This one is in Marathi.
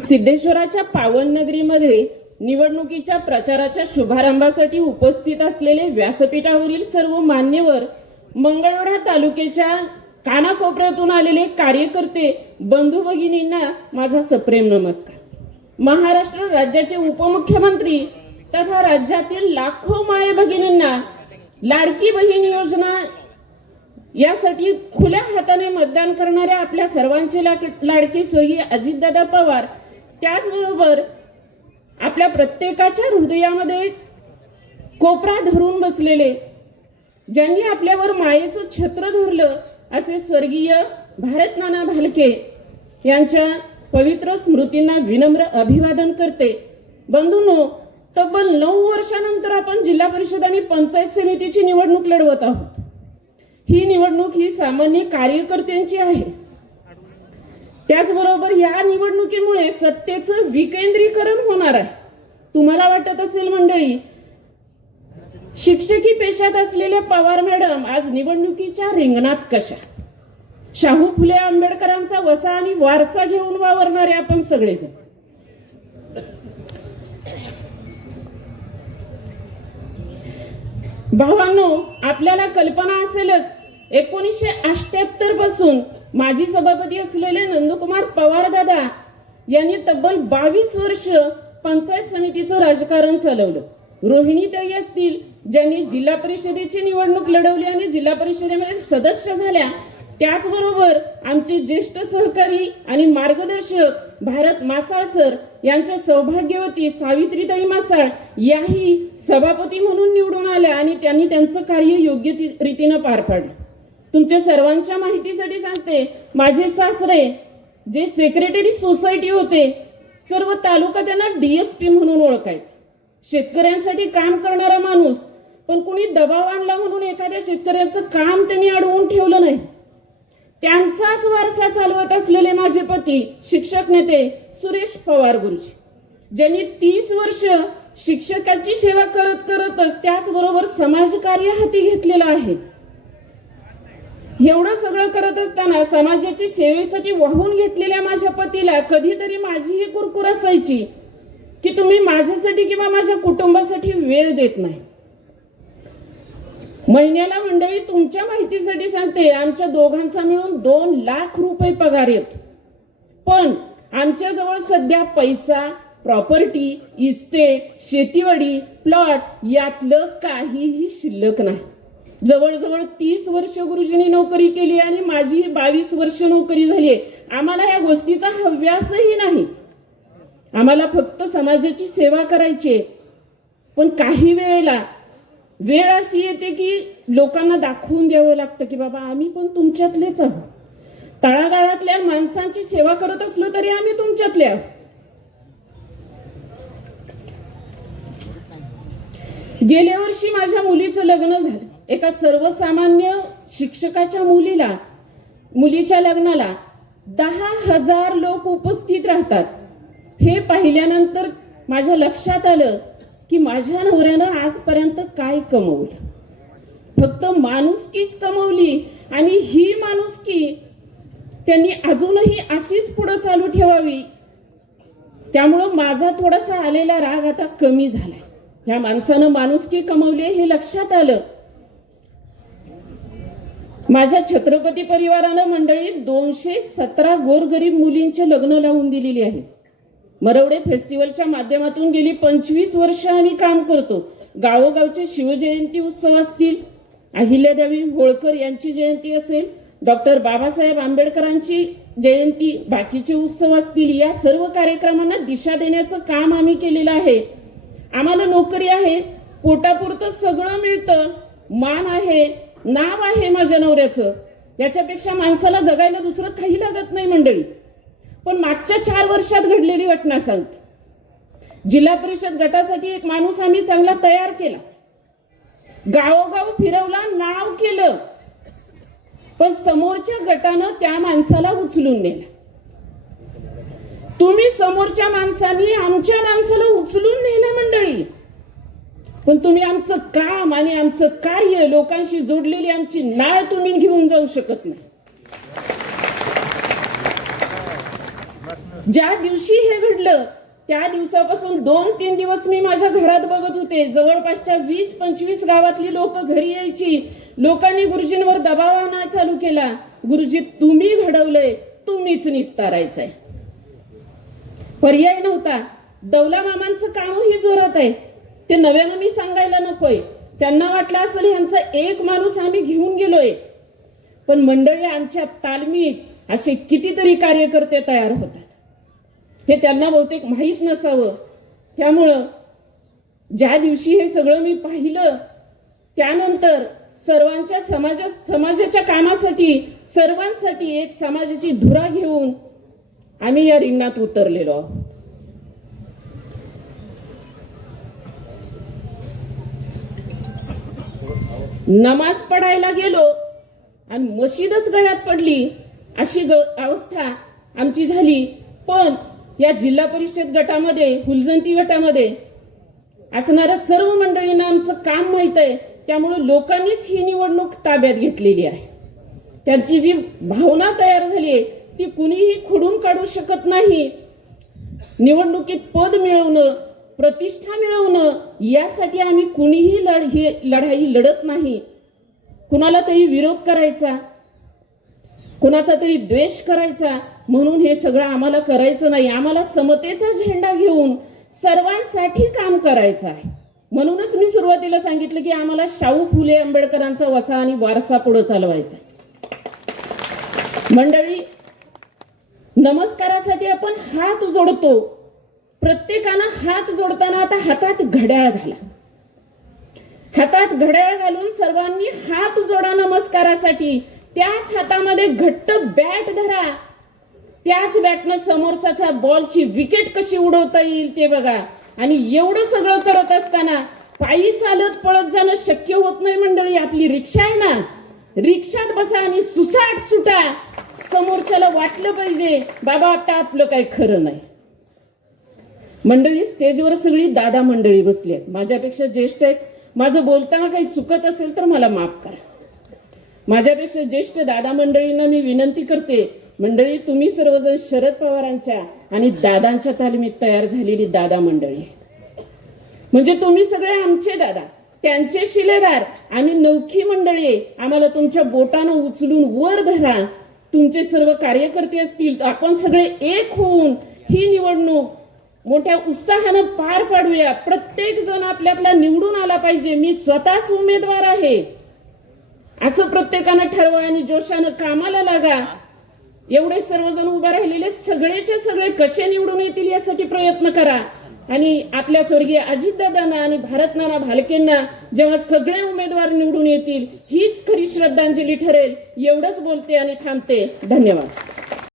सिद्धेश्वराच्या पावन नगरीमध्ये निवडणुकीच्या प्रचाराच्या शुभारंभासाठी उपस्थित असलेले व्यासपीठावरील सर्व मान्यवर मंगळवेढा तालुक्याच्या कानाकोपऱ्यातून आलेले कार्यकर्ते बंधू भगिनींना माझा सप्रेम नमस्कार. महाराष्ट्र राज्याचे उपमुख्यमंत्री तथा राज्यातील लाखो माया भगिनींना लाडकी बहीण योजना यासाठी खुल्या हाताने मतदान करणाऱ्या आपल्या सर्वांचे लाक- लाडके स्वर्गीय अजितदादा पवार त्याचबरोबर आपल्या प्रत्येकाच्या हृदयामध्ये कोपरा धरून बसलेले ज्यांनी आपल्यावर मायेचं छत्र धरलं असे स्वर्गीय भारतनाना भालके यांच्या पवित्र स्मृतींना विनम्र अभिवादन करते. बंधूंनो तब्बल नऊ वर्षानंतर आपण जिल्हा परिषद आणि पंचायत समितीची निवडणूक लढवत आहोत. ही निवडणूक ही सामान्य कार्यकर्त्यांची आहे. त्याचबरोबर या निवडणुकीमुळे सत्तेचं विकेंद्रीकरण होणार आहे. तुम्हाला वाटत असेल मंडळी शिक्षकी पेशात असलेल्या पवार मॅडम आज निवडणुकीच्या रिंगणात कशा? शाहू फुले आंबेडकरांचा वसा आणि वारसा घेऊन वावरणारे आपण सगळेजण. भावांनो आपल्याला कल्पना असेलच. एकोणीसशे अठ्याहत्तरपासून माजी सभापती असलेले नंदकुमार पवार दादा यांनी तब्बल बावीस वर्ष पंचायत समितीचं राजकारण चालवलं. रोहिणीताई असतील ज्यांनी जिल्हा परिषदेची निवडणूक लढवली आणि जिल्हा परिषदेमध्ये सदस्य झाल्या त्याचबरोबर आमचे ज्येष्ठ सहकारी आणि मार्गदर्शक भारत मासाळ सर यांच्या सौभाग्यवती सावित्रीताई मासाळ याही सभापती म्हणून निवडून आल्या आणि त्यांनी त्यांचं कार्य योग्य ती- रीतीनं पार पाडलं. तुमच्या सर्वांच्या माहितीसाठी सांगते माझे सासरे जे सेक्रेटरी सोसायटी होते सर्व तालुका त्यांना डीएसपी म्हणून ओळखायचे. शेतकऱ्यांसाठी काम करणारा माणूस पण कुणी दबाव आणला म्हणून एखाद्या शेतकऱ्याचं काम त्यांनी अडवून ठेवलं नाही. त्यांचाच वारसा चालवत असलेले माझे पती शिक्षक नेते सुरेश पवार गुरुजी. ज्यांनी तीस वर्ष शिक्षकाची सेवा करत करतच त्याचबरोबर समाजकार्य हाती घेतलेलं आहे. एवढं सगळं करत असताना समाजाची सेवेसाठी वाहून घेतलेल्या माझ्या पतीला कधीतरी माझीही कुरकुर असायची की तुम्ही माझ्यासाठी किंवा माझ्या कुटुंबासाठी वेळ देत नाही. महिन्याला मंडळी तुमच्या माहितीसाठी सांगते आमच्या दोघांचा मिळून दोन लाख रुपये पगार येतो. पण आमच्याजवळ सध्या पैसा प्रॉपर्टी इस्टेट शेतीवाडी प्लॉट यातलं काहीही शिल्लक नाही. जवळजवळ तीस वर्ष गुरुजींनी नोकरी केली आणि माझी बावीस वर्ष नोकरी झाली आम्हाला या गोष्टीचा हव्यासही नाही. आम्हाला फक्त समाजाची सेवा करायची आहे. पण काही वेळेला वेळ अशी येते की लोकांना दाखवून द्यावं लागतं की बाबा आम्ही पण तुमच्यातलेच आहोत. तळागाळातल्या माणसांची सेवा करत असलो तरी आम्ही तुमच्यातले आहोत. गेल्या वर्षी माझ्या मुलीचं लग्न झालं. एका सर्वसामान्य शिक्षकाच्या मुलीला मुलीच्या लग्नाला दहा हजार लोक उपस्थित राहतात. हे पाहिल्यानंतर माझ्या लक्षात आलं की माझ्या नवऱ्यानं आजपर्यंत काय कमवलं? फक्त माणुसकीच कमवली आणि ही माणुसकी त्यांनी अजूनही अशीच पुढे चालू ठेवावी. त्यामुळं माझा थोडासा आलेला राग आता कमी झालाय. ह्या माणसानं माणुसकी कमवली हे लक्षात आलं. माझ्या छत्रपती परिवारानं मंडळी दोनशे सतरा गोरगरीब मुलींचे लग्न लावून दिलेली आहेत. मरवडे फेस्टिवलच्या माध्यमातून गेली पंचवीस वर्ष आम्ही काम करतो. गावोगावचे शिवजयंती उत्सव असतील अहिल्यादेवी होळकर यांची जयंती असेल डॉक्टर बाबासाहेब आंबेडकरांची जयंती बाकीचे उत्सव असतील या सर्व कार्यक्रमांना दिशा देण्याचं काम आम्ही केलेलं आहे. आम्हाला नोकरी आहे पोटापुरतं सगळं मिळतं मान आहे नाव आहे माझ्या नवऱ्याचं. याच्यापेक्षा माणसाला जगायला दुसरं काही लागत नाही मंडळी. पण मागच्या चार वर्षात घडलेली घटना सांगते. जिल्हा परिषद गटासाठी एक माणूस आम्ही चांगला तयार केला. गावोगाव फिरवला नाव केलं. पण समोरच्या गटानं त्या माणसाला उचलून नेलं. तुम्ही समोरच्या माणसानी आमच्या माणसाला उचलून नेलं मंडळी. पण तुम्ही आमचं काम आणि आमचं कार्य लोकांशी जोडलेली आमची नाळ तुम्ही घेऊन जाऊ शकत नाही. ज्या दिवशी हे घडलं त्या दिवसापासून दोन तीन दिवस मी माझ्या घरात बघत होते. जवळपासच्या वीस पंचवीस गावातली लोक घरी यायची. लोकांनी गुरुजींवर दबाव आणायला चालू केला. गुरुजी तुम्ही घडवलंय तुम्हीच निस्तारायचंय पर्याय नव्हता. दौला मामांचं कामही जोरात आहे. ते नव्यानं मी सांगायला नकोय. त्यांना वाटलं असेल ह्यांचा एक माणूस आम्ही घेऊन गेलोय. पण मंडळी आमच्या तालमीत असे कितीतरी कार्यकर्ते तयार होतात. हे त्यांना बहुतेक माहीत नसावं. त्यामुळं ज्या दिवशी हे सगळं मी पाहिलं त्यानंतर सर्वांच्या समाजा समाजाच्या कामासाठी सर्वांसाठी एक समाजाची धुरा घेऊन आम्ही या रिंगणात उतरलेलो आहोत. नमाज पडायला गेलो आणि मशीदच गळ्यात पडली अशी ग- अवस्था आमची झाली. पण या जिल्हा परिषद गटामध्ये हुलजंती गटामध्ये असणाऱ्या सर्व मंडळींना आमचं काम माहीत आहे. त्यामुळे लोकांनीच ही निवडणूक ताब्यात घेतलेली आहे. त्यांची जी भावना तयार झाली आहे ती कुणीही खुडून काढू शकत नाही. निवडणुकीत पद मिळवणं प्रतिष्ठा मिळवणं यासाठी आम्ही कुणीही लढ ही लढाई लढत नाही. कुणाला तरी विरोध करायचा कुणाचा तरी द्वेष करायचा म्हणून हे सगळं आम्हाला करायचं नाही. आम्हाला समतेचा झेंडा घेऊन सर्वांसाठी काम करायचं आहे. म्हणूनच मी सुरुवातीला सांगितलं की आम्हाला शाहू फुले आंबेडकरांचा वसा आणि वारसा पुढे चालवायचा आहे. मंडळी नमस्कारासाठी आपण हात जोडतो. प्रत्येकानं हात जोडताना आता हातात घड्याळ घाला. हातात घड्याळ घालून सर्वांनी हात जोडा नमस्कारासाठी. त्याच हातामध्ये घट्ट बॅट धरा. त्याच बॅटनं समोरचा बॉलची विकेट कशी उडवता येईल ते बघा. आणि एवढं सगळं करत असताना पायी चालत पळत जाणं शक्य होत नाही मंडळी आपली रिक्षा आहे ना. रिक्षात बसा आणि सुसाट सुटा. समोरच्याला वाटलं पाहिजे बाबा आता आपलं काही खरं नाही. मंडळी स्टेजवर सगळी दादा मंडळी बसली आहेत. माझ्यापेक्षा ज्येष्ठ आहेत. माझं बोलताना काही चुकत असेल तर मला माफ करा. माझ्यापेक्षा ज्येष्ठ दादा मंडळींना मी विनंती करते मंडळी तुम्ही सर्वजण शरद पवारांच्या आणि दादांच्या तालमीत तयार झालेली दादा मंडळी. म्हणजे तुम्ही सगळे आमचे दादा त्यांचे शिलेदार आम्ही नौखी मंडळी आम्हाला तुमच्या बोटानं उचलून वर धरा. तुमचे सर्व कार्यकर्ते असतील तर आपण सगळे एक होऊन ही निवडणूक मोठ्या उत्साहानं पार पाडूया. प्रत्येक जण आपल्यातला निवडून आला पाहिजे. मी स्वतःच उमेदवार आहे. असं प्रत्येकानं ठरवा आणि जोशानं कामाला लागा. एवढे सर्वजण उभे राहिलेले सगळेचे सगळे कसे निवडून येतील यासाठी प्रयत्न करा. आणि आपल्या स्वर्गीय अजितदादांना आणि भारतनाना भालकेंना जेव्हा सगळे उमेदवार निवडून येतील हीच खरी श्रद्धांजली ठरेल एवढंच बोलते आणि थांबते. धन्यवाद.